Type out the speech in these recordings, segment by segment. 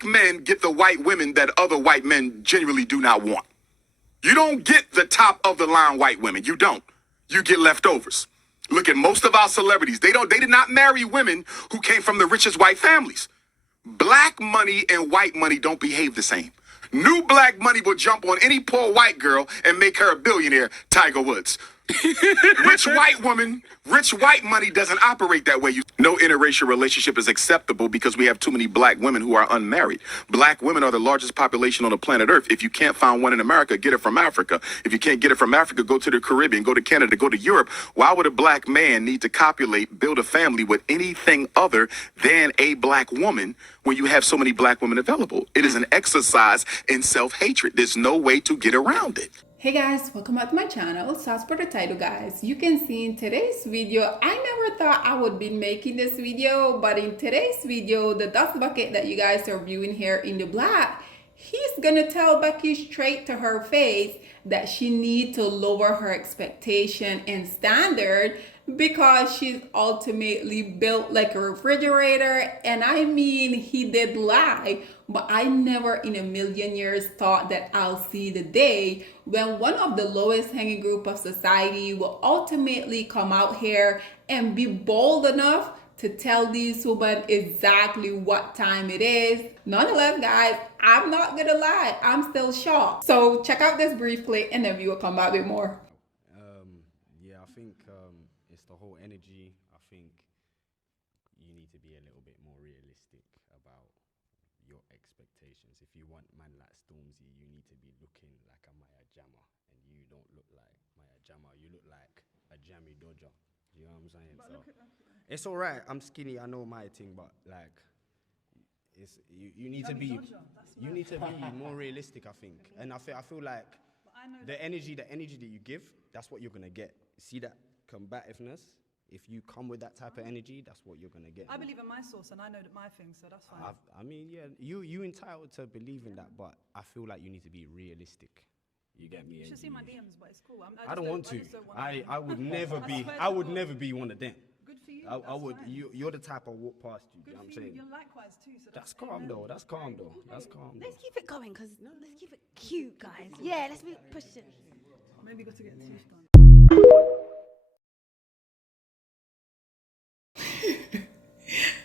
Black men get the white women that other white men genuinely do not want. You don't get the top of the line white women. You don't. You get leftovers. Look at most of our celebrities. They did not marry women who came from the richest white families. Black money and white money don't behave the same. New black money will jump on any poor white girl and make her a billionaire, Tiger Woods. Rich white woman, rich white money doesn't operate that way. No interracial relationship is acceptable because we have too many black women who are unmarried. Black women are the largest population on the planet Earth. If you can't find one in America, get it from Africa. If you can't get it from Africa, go to the Caribbean, go to Canada, go to Europe. Why would a black man need to copulate, build a family with anything other than a black woman when you have so many black women available? It is an exercise in self-hatred. There's no way to get around it. Hey guys, welcome back to my channel. So as per the title guys, you can see in today's video, I never thought I would be making this video, but in today's video, the dust bucket that you guys are viewing here in the black, he's gonna tell Becky straight to her face that she needs to lower her expectation and standard because she's ultimately built like a refrigerator. And I mean, he did lie, but I never in a million years thought that I'll see the day when one of the lowest hanging group of society will ultimately come out here and be bold enough to tell these women exactly what time it is. Nonetheless, guys, I'm not gonna lie, I'm still shocked. So check out this brief clip and then we will come back with more. Yeah, I think it's the whole energy. I think you need to be a little bit more realistic about your expectations. If you want man like Stormzy, you need to be looking like a Maya Jama, and you don't look like Maya Jama. You look like a Jammy Dodger. You know what I'm saying? So it's all right. I'm skinny. I know my thing, but like, it's you need to be more realistic. I think, and I feel like the energy that you give, that's what you're gonna get. See that combativeness? If you come with that type of energy, that's what you're gonna get. I believe in my source, and I know that my thing, so that's fine. I mean, yeah, you entitled to believe in that, but I feel like you need to be realistic. You get me? You should see my DMs, but it's cool. I don't want to. I would never be. I would never be one of them. Good for you. I would. You're the type I walk past you. You know what I'm saying? You're likewise too. So That's calm though. That's calm though. That's calm. Let's keep it going, because let's keep it cute, guys. Yeah, let's be pushing. Maybe got to get touche done.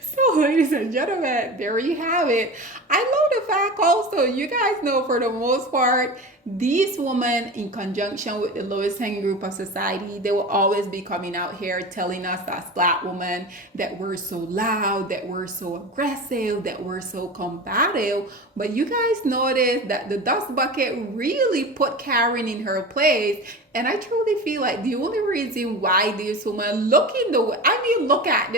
So ladies and gentlemen, there you have it. I love the fact also, you guys know for the most part, these women in conjunction with the lowest hanging group of society, they will always be coming out here telling us as black women that we're so loud, that we're so aggressive, that we're so combative. But you guys notice that the dust bucket really put Karen in her place. And I truly feel like the only reason why these women look at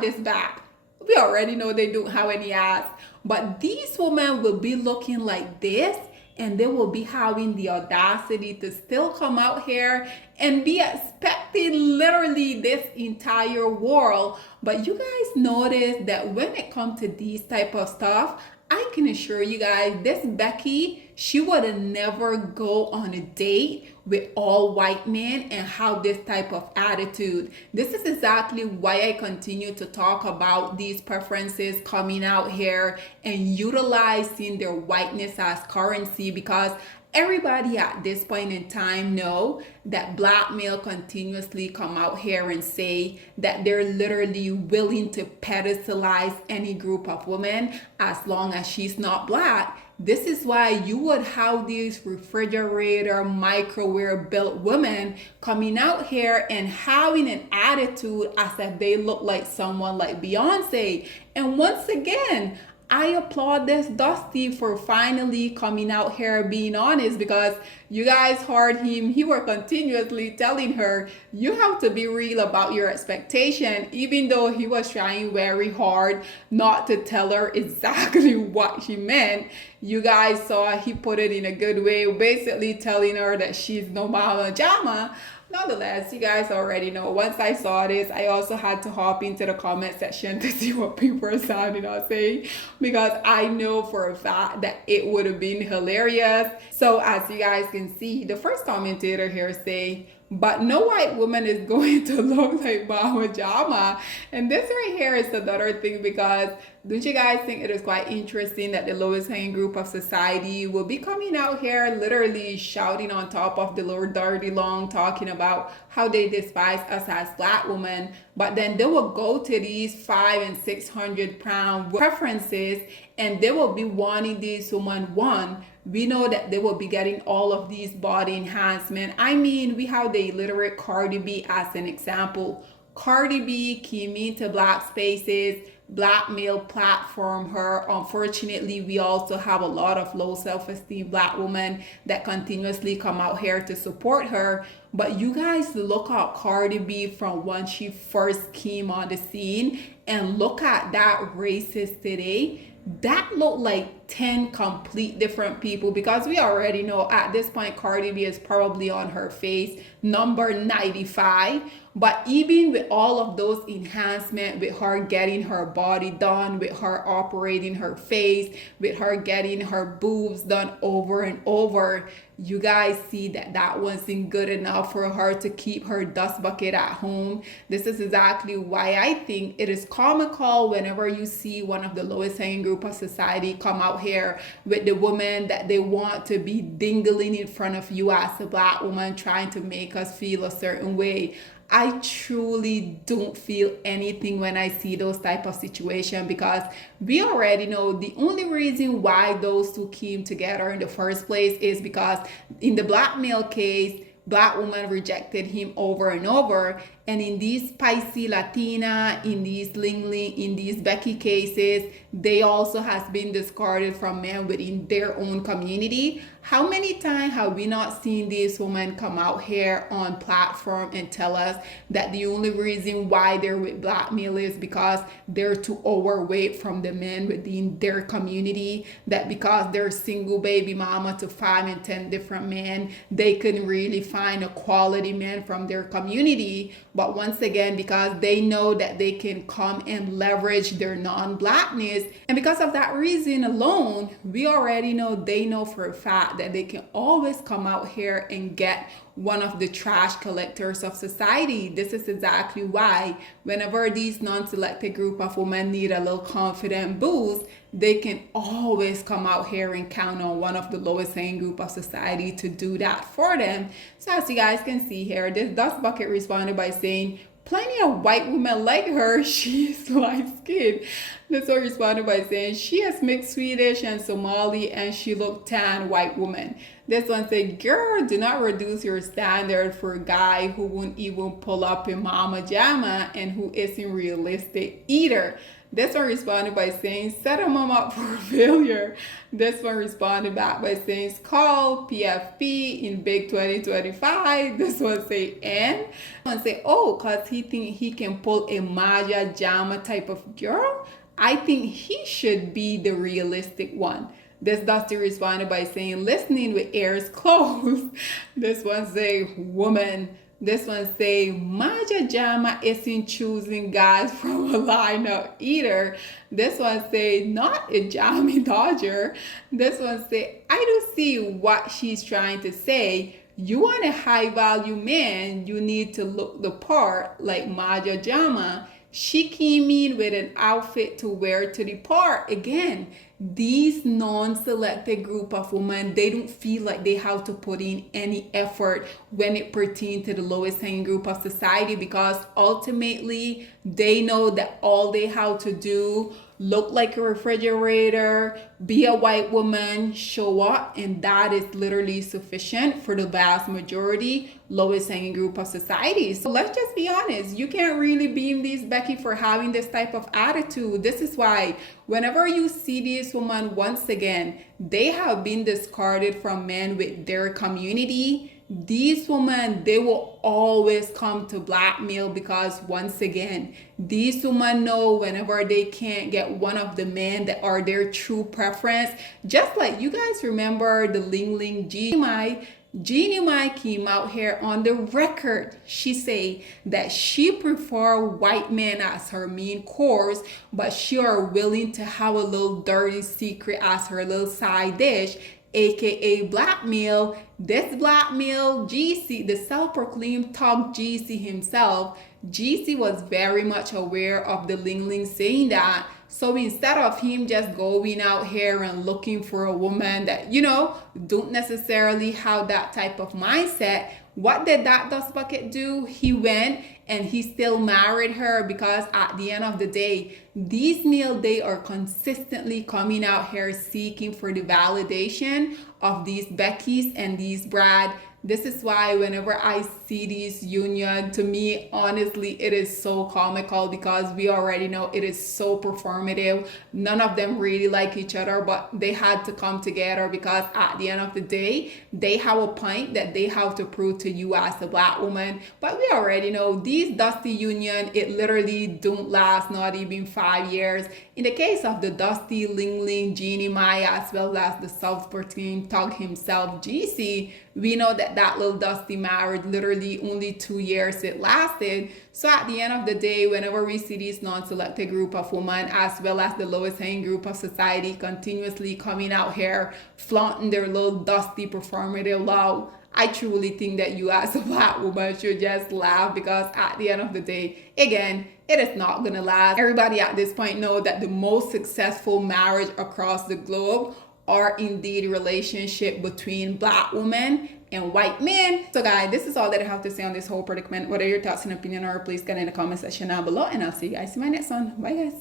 this back. We already know they don't have any ass, but these women will be looking like this, and they will be having the audacity to still come out here and be expecting literally this entire world. But you guys notice that when it comes to these type of stuff, I can assure you guys, this Becky, she would have never go on a date with all white men and have this type of attitude. This is exactly why I continue to talk about these preferences coming out here and utilizing their whiteness as currency, because everybody at this point in time know that black male continuously come out here and say that they're literally willing to pedestalize any group of women as long as she's not black. This is why you would have these refrigerator, microwave built women coming out here and having an attitude as if they look like someone like Beyonce. And once again, I applaud this Dusty for finally coming out here being honest, because you guys heard him. He were continuously telling her, you have to be real about your expectation, even though he was trying very hard not to tell her exactly what she meant. You guys saw he put it in a good way, basically telling her that she's no mama jama. Nonetheless, you guys already know, once I saw this, I also had to hop into the comment section to see what people are sounding or saying, because I know for a fact that it would have been hilarious. So as you guys can see, the first commentator here say, but no white woman is going to look like Mama Jama. And this right here is another thing, because don't you guys think it is quite interesting that the lowest hanging group of society will be coming out here literally shouting on top of the Lord Dirty Long, talking about how they despise us as black women, but then they will go to these 500 and 600 pound preferences and they will be wanting these women. One, we know that they will be getting all of these body enhancement. I mean, we have the illiterate Cardi B as an example. Cardi B came into black spaces, black male platform her. Unfortunately, we also have a lot of low self-esteem black women that continuously come out here to support her. But you guys look at Cardi B from when she first came on the scene and look at that racist today. That looked like 10 complete different people, because we already know at this point Cardi B is probably on her face number 95. But even with all of those enhancements, with her getting her body done, with her operating her face, with her getting her boobs done over and over, you guys see that that wasn't good enough for her to keep her dust bucket at home. This is exactly why I think it is comical whenever you see one of the lowest hanging group of society come out here with the woman that they want to be dingling in front of you as a black woman, trying to make us feel a certain way. I truly don't feel anything when I see those type of situations, because we already know the only reason why those two came together in the first place is because in the black male case, black woman rejected him over and over. And in these spicy Latina, in these Ling Ling, in these Becky cases, they also has been discarded from men within their own community. How many times have we not seen these women come out here on platform and tell us that the only reason why they're with black male is because they're too overweight from the men within their community, that because they're single baby mama to 5 and 10 different men, they couldn't really find a quality man from their community. But once again, because they know that they can come and leverage their non-blackness, and because of that reason alone, we already know they know for a fact that they can always come out here and get one of the trash collectors of society. This is exactly why whenever these non-selected group of women need a little confident boost, they can always come out here and count on one of the lowest hanging group of society to do that for them. So as you guys can see here, this dust bucket responded by saying, plenty of white women like her, she's light skinned. This one responded by saying, she has mixed Swedish and Somali and she looked tan white woman. This one said, girl, do not reduce your standard for a guy who won't even pull up in Mama Jama and who isn't realistic either. This one responded by saying, set him up for failure. This one responded back by saying, call PFP in big 2025. This one say, and? This one say, oh, because he think he can pull a Maja Jama type of girl? I think he should be the realistic one. This Dusty responded by saying, listening with ears closed. This one say, woman. This one say, Maja Jama isn't choosing guys from a lineup either. This one say, not a Jamie Dodger. This one say, I do see what she's trying to say. You want a high value man, you need to look the part like Maja Jama. She came in with an outfit to wear to the part. Again, these non-selected group of women, they don't feel like they have to put in any effort when it pertains to the lowest hanging group of society, because ultimately they know that all they have to do, look like a refrigerator, be a white woman, show up, and that is literally sufficient for the vast majority lowest hanging group of society. So let's just be honest, you can't really blame these Becky for having this type of attitude. This is why whenever you see these women, once again, they have been discarded from men with their community. These women, they will always come to black male, because once again, these women know whenever they can't get one of the men that are their true preference, just like you guys remember the Ling Ling Jeannie Mai came out here on the record. She say that she prefer white men as her main course, but she are willing to have a little dirty secret as her little side dish. aka blackmail. This blackmail, GC, the self-proclaimed thug GC himself, GC was very much aware of the Ling Ling saying that. So instead of him just going out here and looking for a woman that, don't necessarily have that type of mindset, what did that dust bucket do? He went and he still married her, because at the end of the day, these male, they are consistently coming out here seeking for the validation of these Beckys and these Brad. This is why whenever I see these union, to me, honestly, it is so comical, because we already know it is so performative. None of them really like each other, but they had to come together because at the end of the day, they have a point that they have to prove to you as a black woman. But we already know these Dusty union, it literally don't last not even 5 years. In the case of the Dusty, Ling Ling, Jeannie Maya, as well as the self-proclaimed thug himself, GC, we know that little Dusty marriage, literally only 2 years it lasted. So at the end of the day, whenever we see these non-selected group of women, as well as the lowest hanging group of society, continuously coming out here, flaunting their little Dusty performative love, I truly think that you as a black woman should just laugh, because at the end of the day, again, it is not gonna last. Everybody at this point know that the most successful marriage across the globe are indeed relationship between black women and white men. So guys, this is all that I have to say on this whole predicament. What are your thoughts and opinion, or please get in the comment section down below, and I'll see you guys in my next one. Bye guys.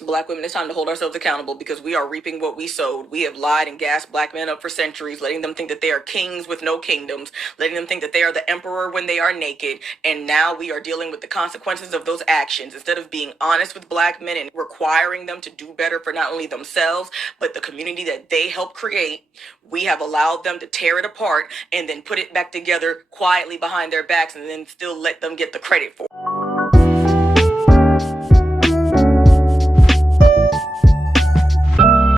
Black women, it's time to hold ourselves accountable, because we are reaping what we sowed. We have lied and gassed black men up for centuries, letting them think that they are kings with no kingdoms, letting them think that they are the emperor when they are naked. And now we are dealing with the consequences of those actions. Instead of being honest with black men and requiring them to do better for not only themselves, but the community that they helped create, we have allowed them to tear it apart and then put it back together quietly behind their backs, and then still let them get the credit for it.